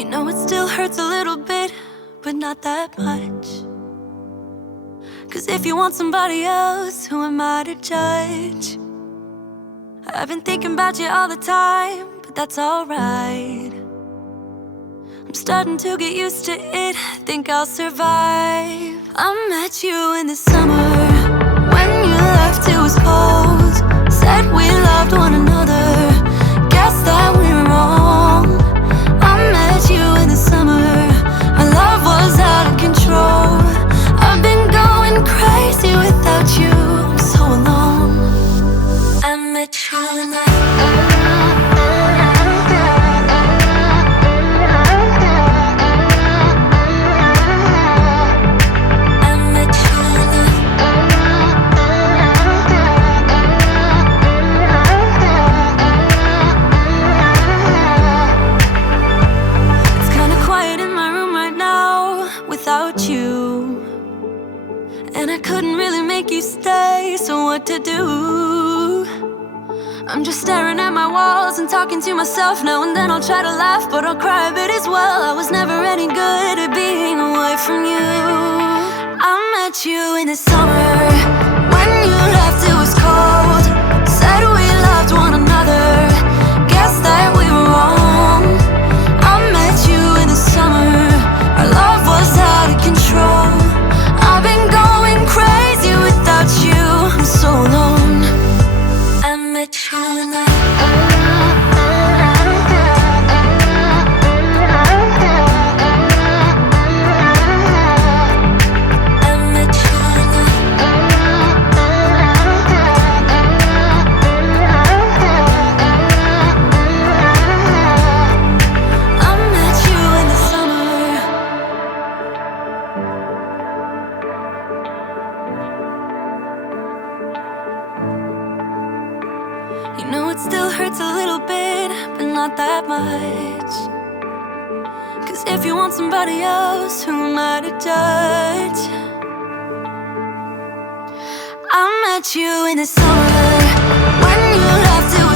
You know it still hurts a little bit, but not that much. 'Cause if you want somebody else, who am I to judge? I've been thinking about you all the time, but that's alright. I'm starting to get used to it, think I'll survive. I met you in the summer, when you left it was cold. Said we loved one another, guess that we're wrong. I met you in the summer, our love was out of control. I've been going crazy without you, I'm so alone. I met you in the what to do. I'm just staring at my walls and talking to myself. Now and then I'll try to laugh, but I'll cry a bit as well. I was never any good at being away from you. I met you in the summer, when you left it was cold. Said we loved one another, guess that we were wrong. I met you in the summer, our love was out of control. I've been going crazy without you, I'm so alone. I met you in the not that much. 'Cause if you want somebody else, who am I to judge? I met you in the summer, when you left it